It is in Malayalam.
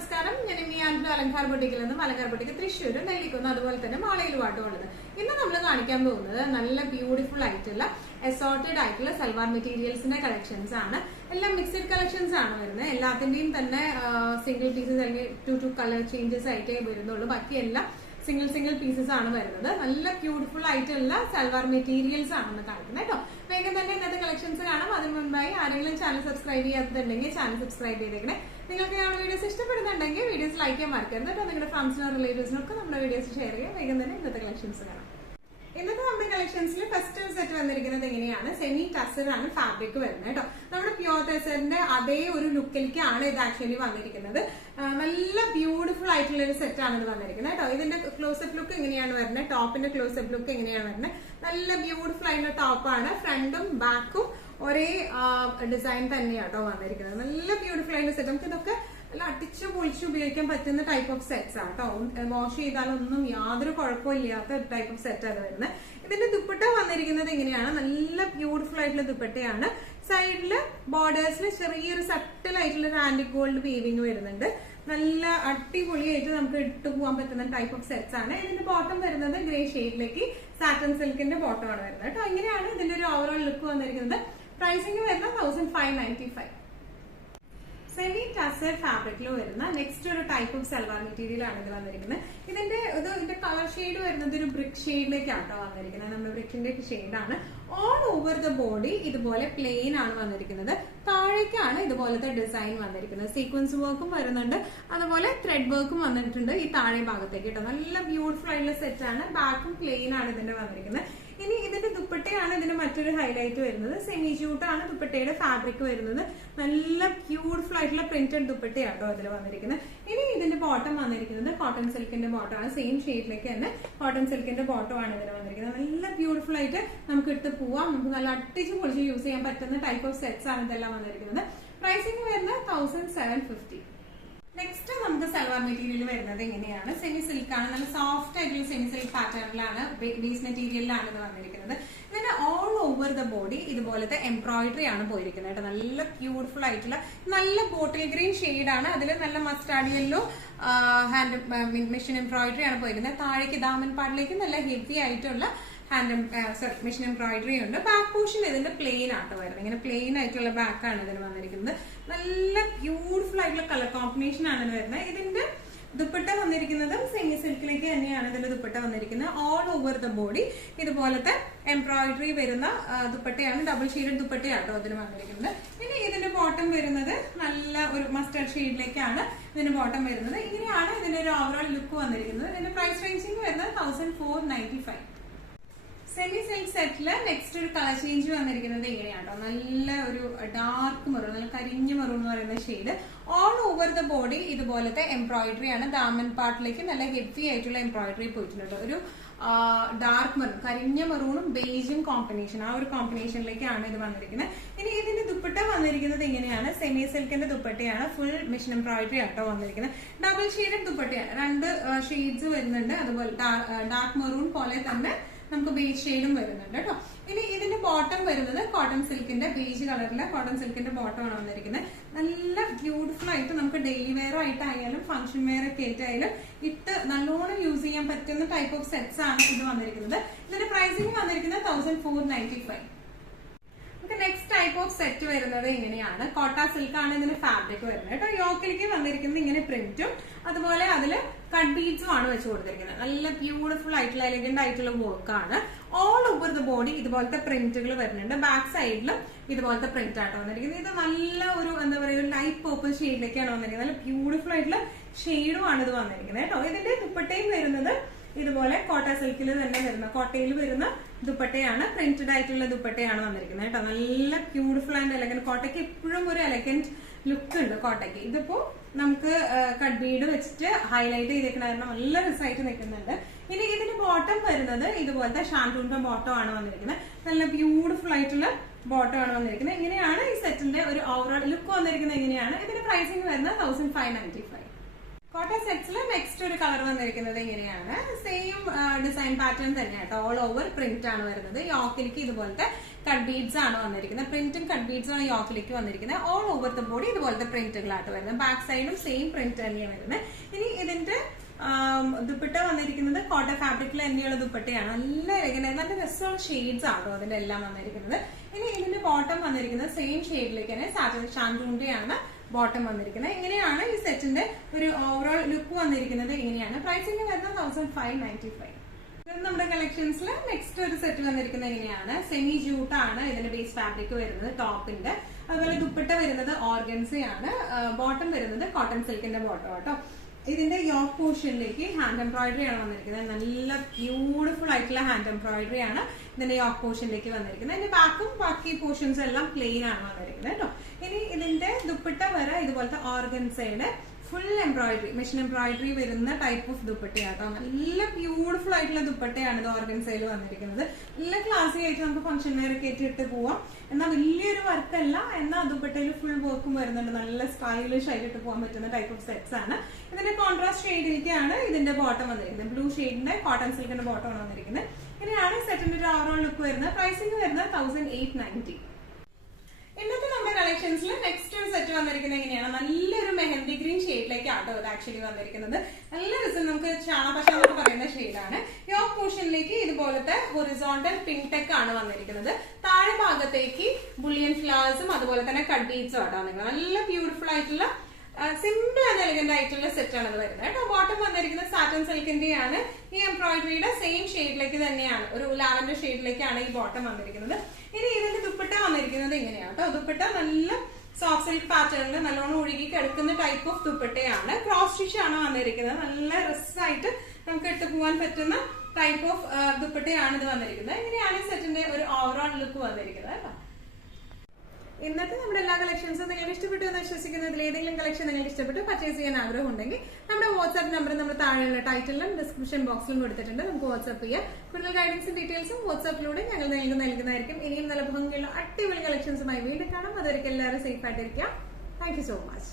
നമസ്കാരം. ഞാൻ ഇനി അലങ്കാർ ബൊട്ടിക്കിൽ നിന്നും അലങ്കാർ ബൊട്ടിക്ക് തൃശ്ശൂർ നെല്ലിക്കുന്ന് അതുപോലെ തന്നെ മാളയിലുമായിട്ടും ഉള്ളത്. ഇന്ന് നമ്മൾ കാണിക്കാൻ പോകുന്നത് നല്ല ബ്യൂട്ടിഫുൾ ആയിട്ടുള്ള അസോർട്ടഡ് ആയിട്ടുള്ള സൽവാർ മെറ്റീരിയൽസിന്റെ കളക്ഷൻസ് ആണ്. എല്ലാം മിക്സഡ് കളക്ഷൻസ് ആണ് വരുന്നത്. എല്ലാത്തിന്റെയും തന്നെ സിംഗിൾ പീസസ് അല്ലെങ്കിൽ ടു കളർ ചേഞ്ചസ് ആയിട്ടേ വരുന്നുള്ളൂ. ബാക്കിയെല്ലാം സിംഗിൾ പീസസ് ആണ് വരുന്നത്. നല്ല ബ്യൂട്ടിഫുൾ ആയിട്ടുള്ള സൽവാർ മെറ്റീരിയൽസ് ആണെന്ന് കാണിക്കുന്നത് കേട്ടോ. വേഗം തന്നെ ഇന്നത്തെ കളക്ഷൻസ് കാണാം. അതിന് മുൻപായി ആരെങ്കിലും ചാനൽ സബ്സ്ക്രൈബ് ചെയ്യാത്തുണ്ടെങ്കിൽ ചാനൽ സബ്സ്ക്രൈബ് ചെയ്തേക്കണേ. നിങ്ങൾക്ക് ഞങ്ങളുടെ വീഡിയോസ് ഇഷ്ടപ്പെടുന്നുണ്ടെങ്കിൽ വീഡിയോസ് ലൈക്ക് ചെയ്യാൻ മറക്കരുത് കേട്ടോ. നിങ്ങളുടെ ഫ്രണ്ട്സിനോ റിലേറ്റീവ്സിനൊക്കെ നമ്മുടെ വീഡിയോസ് ഷെയർ ചെയ്യുക. വേഗം തന്നെ ഇന്നത്തെ കളക്ഷൻസ് കാണാം. ഇന്നത്തെ നമ്മുടെ കളക്ഷൻസിൽ ഫസ്റ്റ് സെറ്റ് വന്നിരിക്കുന്നത് എങ്ങനെയാണ്, സെമി ടസർ ആണ് ഫാബ്രിക് വരുന്നത് കേട്ടോ. നമ്മുടെ പ്യോർ ടസറിന്റെ അതേ ഒരു ലുക്കിലേക്കാണ് ഇത് ആക്ച്വലി വന്നിരിക്കുന്നത്. നല്ല ബ്യൂട്ടിഫുൾ ആയിട്ടുള്ള ഒരു സെറ്റ് ആണ് ഇത് വന്നിരിക്കുന്നത് കേട്ടോ. ഇതിന്റെ ക്ലോസപ്പ് ലുക്ക് എങ്ങനെയാണ് വരുന്നത്, ടോപ്പിന്റെ ക്ലോസപ്പ് ലുക്ക് എങ്ങനെയാണ് വരുന്നത്, നല്ല ബ്യൂട്ടിഫുൾ ആയിട്ടുള്ള ടോപ്പാണ്. ഫ്രണ്ടും ബാക്കും ഒരേ ഡിസൈൻ തന്നെയാട്ടോ വന്നിരിക്കുന്നത്. നല്ല ബ്യൂട്ടിഫുൾ ആയിട്ടുള്ള സെറ്റ്. നമുക്ക് ഇതൊക്കെ നല്ല അടിച്ചു പൊളിച്ച് ഉപയോഗിക്കാൻ പറ്റുന്ന ടൈപ്പ് ഓഫ് സെറ്റ്സ് ആണ് കേട്ടോ. വാഷ് ചെയ്താലൊന്നും യാതൊരു കുഴപ്പമില്ലാത്ത ടൈപ്പ് ഓഫ് സെറ്റ് ആണ് വരുന്നത്. ഇതിന്റെ ദുപ്പട്ട വന്നിരിക്കുന്നത് എങ്ങനെയാണ്, നല്ല ബ്യൂട്ടിഫുൾ ആയിട്ടുള്ള ദുപ്പട്ടയാണ്. സൈഡില് ബോർഡേഴ്സിൽ ചെറിയൊരു സട്ടിൽ ആയിട്ടുള്ള ഒരു ആന്റിക് ഗോൾഡ് വീവിംഗ് വരുന്നുണ്ട്. നല്ല അടിപൊളിയായിട്ട് നമുക്ക് ഇട്ട് പോകാൻ പറ്റുന്ന ടൈപ്പ് ഓഫ് സെറ്റ്സ് ആണ്. ഇതിന്റെ ബോട്ടം വരുന്നത് ഗ്രേ ഷെയ്ഡിലേക്ക് സാറ്റൻ സിൽക്കിന്റെ ബോട്ടം ആണ് വരുന്നത് കേട്ടോ. ഇങ്ങനെയാണ് ഇതിന്റെ ഒരു ഓവറോൾ ലുക്ക് വന്നിരിക്കുന്നത്. പ്രൈസിംഗ് വരുന്നത് 1595. സെമി ടസർ ഫാബ്രിക്കിൽ വരുന്ന നെക്സ്റ്റ് ഒരു ടൈപ്പ് ഓഫ് സൽവാർ മെറ്റീരിയൽ ആണ് ഇത് വന്നിരിക്കുന്നത്. ഇതിന്റെ കളർ ഷെയ്ഡ് വരുന്നത് ഒരു ബ്രിക്ക് ഷെയ്ഡിലേക്കാട്ടോ വന്നിരിക്കുന്നത്. നമ്മുടെ ബ്രിക്കിന്റെ ഷെയ്ഡാണ്. ഓൾ ഓവർ ദ ബോഡി ഇതുപോലെ പ്ലെയിൻ ആണ് വന്നിരിക്കുന്നത്. താഴേക്കാണ് ഇതുപോലത്തെ ഡിസൈൻ വന്നിരിക്കുന്നത്. സീക്വൻസ് വർക്കും വരുന്നുണ്ട്, അതുപോലെ ത്രെഡ് വർക്കും വന്നിട്ടുണ്ട് ഈ താഴെ ഭാഗത്തേക്ക് കേട്ടോ. നല്ല ബ്യൂട്ടിഫുൾ ആയിട്ടുള്ള സെറ്റ് ആണ്. ബാക്കും പ്ലെയിൻ ആണ് ഇതിന്റെ വന്നിരിക്കുന്നത്. ഇനി ഇതിന്റെ ദുപ്പട്ടയാണ് ഇതിന്റെ മറ്റൊരു ഹൈലൈറ്റ് വരുന്നത്. സെമി ജൂട്ടാണ് ദുപ്പട്ടയുടെ ഫാബ്രിക് വരുന്നത്. നല്ല ബ്യൂട്ടിഫുൾ ആയിട്ടുള്ള പ്രിന്റഡ് ദുപ്പട്ടയാട്ടോ അതിൽ വന്നിരിക്കുന്നത്. ഇനി ഇതിന്റെ ബോട്ടം വന്നിരിക്കുന്നത് കോട്ടൺ സിൽക്കിന്റെ ബോട്ടം ആണ്. സെയിം ഷെയ്ഡിലേക്ക് തന്നെ കോട്ടൺ സിൽക്കിന്റെ ബോട്ടം ആണ് ഇതിൽ വന്നിരിക്കുന്നത്. നല്ല ബ്യൂട്ടിഫുൾ ആയിട്ട് നമുക്ക് ഇട്ട് പോവാം. നമുക്ക് നല്ല അട്ടിച്ച് പൊളിച്ച് യൂസ് ചെയ്യാൻ പറ്റുന്ന ടൈപ്പ് ഓഫ് സെറ്റ്സ് ആണ് ഇതെല്ലാം വന്നിരിക്കുന്നത്. പ്രൈസിംഗ് വരുന്നത് 1750. നെക്സ്റ്റ് നമുക്ക് സൽവാർ മെറ്റീരിയൽ വരുന്നത് എങ്ങനെയാണ്, സെമി സിൽക്ക് ആണ്. നല്ല സോഫ്റ്റ് ആയിട്ടുള്ള സെമി സിൽക്ക് പാറ്റേണിലാണ്, ബേസ് മെറ്റീരിയലിലാണ് ഇത് വന്നിരിക്കുന്നത്. ഇതിന്റെ ഓൾ ഓവർ ദ ബോഡി ഇതുപോലത്തെ എംബ്രോയിഡറി ആണ് പോയിരിക്കുന്നത് കേട്ടോ. നല്ല ബ്യൂട്ടിഫുൾ ആയിട്ടുള്ള നല്ല ബോട്ടിൽ ഗ്രീൻ ഷെയ്ഡ് ആണ്. അതിൽ നല്ല mustard yellow hand machine embroidery ആണ് പോയിരിക്കുന്നത്. താഴേക്ക് ദാമൻ പാർട്ടിലേക്ക് നല്ല ഹെവി ആയിട്ടുള്ള മെഷീൻ എംബ്രോയിഡറി ഉണ്ട്. ബാക്ക് പോർഷൻ ഇതിന്റെ പ്ലെയിൻ ആട്ടോ വരുന്നത്. ഇങ്ങനെ പ്ലെയിൻ ആയിട്ടുള്ള ബാക്ക് ആണ് ഇതിന് വന്നിരിക്കുന്നത്. നല്ല ബ്യൂട്ടിഫുൾ ആയിട്ടുള്ള കളർ കോമ്പിനേഷൻ ആണ് ഇത് വരുന്നത്. ഇതിന്റെ ദുപ്പട്ട വന്നിരിക്കുന്നത് സെമി സിൽക്കിലേക്ക് തന്നെയാണ് ഇതിന്റെ ദുപ്പട്ട വന്നിരിക്കുന്നത്. ഓൾ ഓവർ ദ ബോഡി ഇതുപോലത്തെ എംബ്രോയിഡറി വരുന്ന ദുപ്പട്ടയാണ്. ഡബിൾ ഷെയ്ഡഡ് ദുപ്പട്ടയാട്ടോ അതിന് വന്നിരിക്കുന്നത്. ഇനി ഇതിന്റെ ബോട്ടം വരുന്നത് നല്ല ഒരു മസ്റ്റർഡ് ഷെയ്ഡിലേക്കാണ് ഇതിന്റെ ബോട്ടം വരുന്നത്. ഇങ്ങനെയാണ് ഇതിന്റെ ഒരു ഓവറോൾ ലുക്ക് വന്നിരിക്കുന്നത്. ഇതിന്റെ പ്രൈസ് റേഞ്ചിങ് വരുന്നത് 1495. സെമി സിൽക്ക് സെറ്റില് നെക്സ്റ്റ് ഒരു കളർ ചേഞ്ച് വന്നിരിക്കുന്നത് ഇങ്ങനെയാട്ടോ. നല്ല ഒരു ഡാർക്ക് മെറൂൺ, നല്ല കരിഞ്ഞ മെറൂൺ എന്ന് പറയുന്ന shade. All over the body ഇതുപോലത്തെ എംബ്രോയിഡറി ആണ്. ദാമൻ പാർട്ടിലേക്ക് നല്ല ഹെവി ആയിട്ടുള്ള എംബ്രോയിഡറി പോയിട്ടുണ്ട്. ഒരു ഡാർക്ക് മെറൂൺ, കരിഞ്ഞ മെറൂണും ബേജും കോമ്പിനേഷൻ, ആ ഒരു കോമ്പിനേഷനിലേക്കാണ് ഇത് വന്നിരിക്കുന്നത്. ഇനി ഇതിന്റെ ദുപ്പട്ട വന്നിരിക്കുന്നത് ഇങ്ങനെയാണ്. സെമി സിൽക്കിന്റെ ദുപ്പട്ടയാണ്. ഫുൾ മെഷീൻ എംബ്രോയിഡറി ആട്ടോ വന്നിരിക്കുന്നത്. ഡബിൾ ഷെയ്ഡഡ് ദുപ്പട്ടയാണ്. 2 ഷെയ്ഡ്സ് വരുന്നുണ്ട്. അതുപോലെ ഡാർക്ക് മെറൂൺ പോലെ തന്നെ നമുക്ക് ബേജ് ഷെയ്ഡും വരുന്നുണ്ട് കേട്ടോ. ഇനി ഇതിന്റെ ബോട്ടം വരുന്നത് കോട്ടൺ സിൽക്കിന്റെ ബേജ് കളറിലെ കോട്ടൺ സിൽക്കിന്റെ ബോട്ടം ആണ് വന്നിരിക്കുന്നത്. നല്ല ബ്യൂട്ടിഫുൾ ആയിട്ട് നമുക്ക് ഡെയിലി വെയർ ആയിട്ടായാലും ഫംഗ്ഷൻ വെയർ ഒക്കെ ആയിട്ടായാലും ഇട്ട് നല്ലോണം യൂസ് ചെയ്യാൻ പറ്റുന്ന ടൈപ്പ് ഓഫ് സെറ്റ്സ് ആണ് ഇത് വന്നിരിക്കുന്നത്. ഇതിന്റെ പ്രൈസിംഗ് വന്നിരിക്കുന്നത് 1495. നെക്സ്റ്റ് ടൈപ്പ് ഓഫ് സെറ്റ് വരുന്നത് ഇങ്ങനെയാണ്. കോട്ട സിൽക്ക് ആണ് ഇതിന് ഫാബ്രിക് വരുന്നത് കേട്ടോ. യോക്കിലേക്ക് വന്നിരിക്കുന്നത് ഇങ്ങനെ പ്രിന്റും അതുപോലെ അതിൽ കട്ട് ബീഡ്സും ആണ് വെച്ച് കൊടുത്തിരിക്കുന്നത്. നല്ല ബ്യൂട്ടിഫുൾ ആയിട്ടുള്ള എലഗന്റ് ആയിട്ടുള്ള വർക്കാണ്. ഓൾ ഓവർ ദ ബോഡി ഇതുപോലത്തെ പ്രിന്റുകൾ വരുന്നുണ്ട്. ബാക്ക് സൈഡിലും ഇതുപോലത്തെ പ്രിന്റ് ആട്ടോ വന്നിരിക്കുന്നത്. ഇത് നല്ല ഒരു എന്താ പറയുക, ലൈറ്റ് പേർപ്പിൾ ഷെയ്ഡിലേക്കാണ് വന്നിരിക്കുന്നത്. നല്ല ബ്യൂട്ടിഫുൾ ആയിട്ടുള്ള ഷെയ്ഡും ആണ് ഇത് വന്നിരിക്കുന്നത് കേട്ടോ. ഇതിന്റെ ദുപ്പട്ടയും വരുന്നത് ഇതുപോലെ കോട്ട സിൽക്കിൽ തന്നെ വരുന്ന കോട്ടയിൽ വരുന്ന ദുപ്പട്ടയാണ്. പ്രിന്റഡ് ആയിട്ടുള്ള ദുപ്പട്ടയാണ് വന്നിരിക്കുന്നത് കേട്ടോ. നല്ല ബ്യൂട്ടിഫുൾ ആൻഡ് എലഗന്റ്. കോട്ടയ്ക്ക് എപ്പോഴും ഒരു എലഗന്റ് ലുക്ക് ഉണ്ട് കോട്ടയ്ക്ക്. ഇതിപ്പോ നമുക്ക് കട്ട് ബീഡ് വെച്ചിട്ട് ഹൈലൈറ്റ് ചെയ്തേക്കുന്ന കാരണം നല്ല രസമായിട്ട് നിൽക്കുന്നുണ്ട്. ഇനി ഇതിന്റെ ബോട്ടം വരുന്നത് ഇതുപോലത്തെ ഷാൻറ്റൂണിന്റെ ബോട്ടം ആണ് വന്നിരിക്കുന്നത്. നല്ല ബ്യൂട്ടിഫുൾ ആയിട്ടുള്ള ബോട്ടം ആണ് വന്നിരിക്കുന്നത്. ഇങ്ങനെയാണ് ഈ സെറ്റിന്റെ ഒരു ഓവറോൾ ലുക്ക് വന്നിരിക്കുന്നത്. എങ്ങനെയാണ് ഇതിന്റെ പ്രൈസിംഗ് വരുന്നത് 1595. കോട്ടൺ സെറ്റ്സിൽ നെക്സ്റ്റ് ഒരു കളർ വന്നിരിക്കുന്നത് ഇങ്ങനെയാണ്. സെയിം ഡിസൈൻ പാറ്റേൺ തന്നെയാട്ടോ. ഓൾ ഓവർ പ്രിന്റ് ആണ് വരുന്നത്. യോക്കിലേക്ക് ഇതുപോലത്തെ കട്ട് ബീഡ്സ് ആണ് വന്നിരിക്കുന്നത്. പ്രിന്റും കട്ട് ബീഡ്സും ആണ് യോക്കിലേക്ക് വന്നിരിക്കുന്നത്. ഓൾ ഓവർ ദ ബോഡി ഇതുപോലത്തെ പ്രിന്റുകളായിട്ട് വരുന്നത്. ബാക്ക് സൈഡും സെയിം പ്രിന്റ് തന്നെയാണ് വരുന്നത്. ഇനി ഇതിന്റെ ദുപ്പട്ട വന്നിരിക്കുന്നത് കോട്ടൺ ഫാബ്രിക്കിൽ തന്നെയുള്ള ദുപ്പട്ടയാണ്. നല്ല രസമുള്ള ഷെയ്ഡ്സ് ആണോ അതിന്റെ എല്ലാം വന്നിരിക്കുന്നത്. ഇനി ഇതിന്റെ ബോട്ടം വന്നിരിക്കുന്നത് സെയിം ഷെയ്ഡിലേക്ക് തന്നെ ഷാൻഡൂണിന്റെയാണ് ബോട്ടം വന്നിരിക്കുന്നത്. ഇങ്ങനെയാണ് ഈ സെറ്റിന്റെ ഒരു ഓവറോൾ ലുക്ക് വന്നിരിക്കുന്നത്. ഇങ്ങനെയാണ് പ്രൈസിംഗ് വരുന്നത് 1595. നമ്മുടെ കളക്ഷൻസിൽ നെക്സ്റ്റ് ഒരു സെറ്റ് വന്നിരിക്കുന്നത് ഇങ്ങനെയാണ്. സെമി ജൂട്ട് ആണ് ഇതിന്റെ ബേസ് ഫാബ്രിക് വരുന്നത് ടോപ്പിന്റെ. അതുപോലെ ദുപ്പട്ട വരുന്നത് ഓർഗൻസയാണ്. ബോട്ടം വരുന്നത് കോട്ടൺ സിൽക്കിന്റെ ബോട്ടം കേട്ടോ. ഇതിന്റെ യോക്ക് പോർഷനിലേക്ക് ഹാൻഡ് എംബ്രോയിഡറി ആണ് വന്നിരിക്കുന്നത്. നല്ല ബ്യൂട്ടിഫുൾ ആയിട്ടുള്ള ഹാൻഡ് എംബ്രോയിഡറി ആണ് ഇതിന്റെ യോക്ക് പോർഷനിലേക്ക് വന്നിരിക്കുന്നത്. ഇതിന്റെ ബാക്കും ബാക്കി പോർഷൻസ് എല്ലാം പ്ലെയിൻ ആണ് വന്നിരിക്കുന്നത് കേട്ടോ. ഇനി ഇതിന്റെ ദുപ്പട്ട വരെ ഇതുപോലത്തെ ഓർഗൻസയുടെ ഫുൾ എംബ്രോയിഡറി, മെഷീൻ എംബ്രോയിഡറി വരുന്ന ടൈപ്പ് ഓഫ് ദുപ്പട്ടയാട്ടോ. നല്ല ബ്യൂട്ടിഫുൾ ആയിട്ടുള്ള ദുപ്പട്ടയാണ് ഇത് ഓർഗൻസയിൽ വന്നിരിക്കുന്നത്. നല്ല ക്ലാസി ആയിട്ട് നമുക്ക് ഫംഗ്ഷൻ വെയർ ഒക്കെ ഇട്ട് പോവാം. എന്നാൽ വലിയൊരു വർക്കല്ല, എന്നാൽ ദുപ്പട്ടയിൽ ഫുൾ വർക്കും വരുന്നുണ്ട്. നല്ല സ്റ്റൈലിഷ് ആയിട്ട് ഇട്ട് പോകാൻ പറ്റുന്ന ടൈപ്പ് ഓഫ് സെറ്റ്സ് ആണ്. ഇതിന്റെ കോൺട്രാസ്റ്റ് ഷെയ്ഡിലേക്കാണ് ഇതിന്റെ ബോട്ടം വന്നിരിക്കുന്നത്. ബ്ലൂ ഷെയ്ഡിന്റെ കോട്ടൺ സിൽക്കിന്റെ ബോട്ടം ആണ് വന്നിരിക്കുന്നത്. ഇങ്ങനെയാണ് സെറ്റിന്റെ ഒരു ഓവറോൾ ലുക്ക് വരുന്നത്. പ്രൈസിംഗ് വരുന്നത് 1890. ഇന്നത്തെ നമ്മുടെ കളക്ഷൻസിൽ നെക്സ്റ്റ് ഒരു സെറ്റ് വന്നിരിക്കുന്നത് എങ്ങനെയാണ്, നല്ലൊരു മെഹന്തി ഗ്രീൻ ഷെയ്ഡിലേക്ക് ആട്ടോ ഇത് ആക്ച്വലി വന്നിരിക്കുന്നത്. നല്ല രസം, നമുക്ക് ചാണപശ എന്നൊക്കെ പറയുന്ന ഷെയ്ഡാണ്. യോക്ക് പോർഷനിലേക്ക് ഇതുപോലത്തെ ഹൊറിസോണ്ടൽ പിങ്ക് ടെക്ക് ആണ് വന്നിരിക്കുന്നത്. താഴെ ഭാഗത്തേക്ക് ബുള്ളിയൻ ഫ്ലവേഴ്സും അതുപോലെ തന്നെ കട്ട് ബീഡ്സും ആട്ടോ വന്നിരിക്കുന്നത്. നല്ല ബ്യൂട്ടിഫുൾ ആയിട്ടുള്ള സിമ്പിൾ ആൻഡ് എലിഗന്റ് ആയിട്ടുള്ള സെറ്റ് ആണ് ഇത് വരുന്നത് കേട്ടോ. ബോട്ടം വന്നിരിക്കുന്നത് സാറ്റൻ സിൽക്കിന്റെയാണ്. ഈ എംബ്രോയിഡറിയുടെ സെയിം ഷെയ്ഡിലേക്ക് തന്നെയാണ്, ഒരു ലാവൻഡർ ഷെയ്ഡിലേക്കാണ് ഈ ബോട്ടം വന്നിരിക്കുന്നത്. ഇനി ഇതിന്റെ ദുപ്പട്ട വന്നിരിക്കുന്നത് ഇങ്ങനെയാണ് കേട്ടോ. ദുപ്പട്ട നല്ല സോഫ്റ്റ് സിൽക്ക് പാറ്റേണിൽ നല്ലോണം ഒഴുകി കിടക്കുന്ന ടൈപ്പ് ഓഫ് ദുപ്പട്ടയാണ്. ക്രോസ് സ്റ്റിച്ച് ആണ് വന്നിരിക്കുന്നത്. നല്ല രസമായിട്ട് നമുക്ക് ഇട്ട് പോകാൻ പറ്റുന്ന ടൈപ്പ് ഓഫ് ദുപ്പട്ടയാണ് ഇത് വന്നിരിക്കുന്നത്. ഇങ്ങനെയാണ് ഈ സെറ്റിന്റെ ഒരു ഓവറോൾ ലുക്ക് വന്നിരിക്കുന്നത് കേട്ടോ. ഇന്നത്തെ നമ്മുടെ എല്ലാ കളക്ഷൻസും നിങ്ങൾക്ക് ഇഷ്ടപ്പെട്ടു എന്ന് വിശ്വസിക്കുന്നു. ഇതിൽ ഏതെങ്കിലും കളക്ഷൻ നിങ്ങൾക്ക് ഇഷ്ടപ്പെട്ട് പർച്ചേസ് ചെയ്യാൻ ആഗ്രഹം ഉണ്ടെങ്കിൽ നമ്മുടെ വാട്സ്ആപ്പ് നമ്പർ നമ്മൾ താഴെയുള്ള ടൈറ്റിലും ഡിസ്ക്രിപ്ഷൻ ബോക്സിലും കൊടുത്തിട്ടുണ്ട്. നമുക്ക് വാട്സ്ആപ്പ് ചെയ്യാം. കൂടുതൽ ഗൈഡൻസും ഡീറ്റെയിൽസും വാട്സ്ആപ്പിലൂടെ ഞങ്ങൾ നിങ്ങൾക്ക് നൽകുന്നതായിരിക്കും. ഇനിയും നല്ല ഭംഗിയുള്ള അടിപൊളി കളക്ഷൻസുമായി വീണ്ടും കാണാം. അതുവരെയ്ക്കും എല്ലാവരും സേഫ് ആയിട്ടിരിക്കാം. Thank you so much.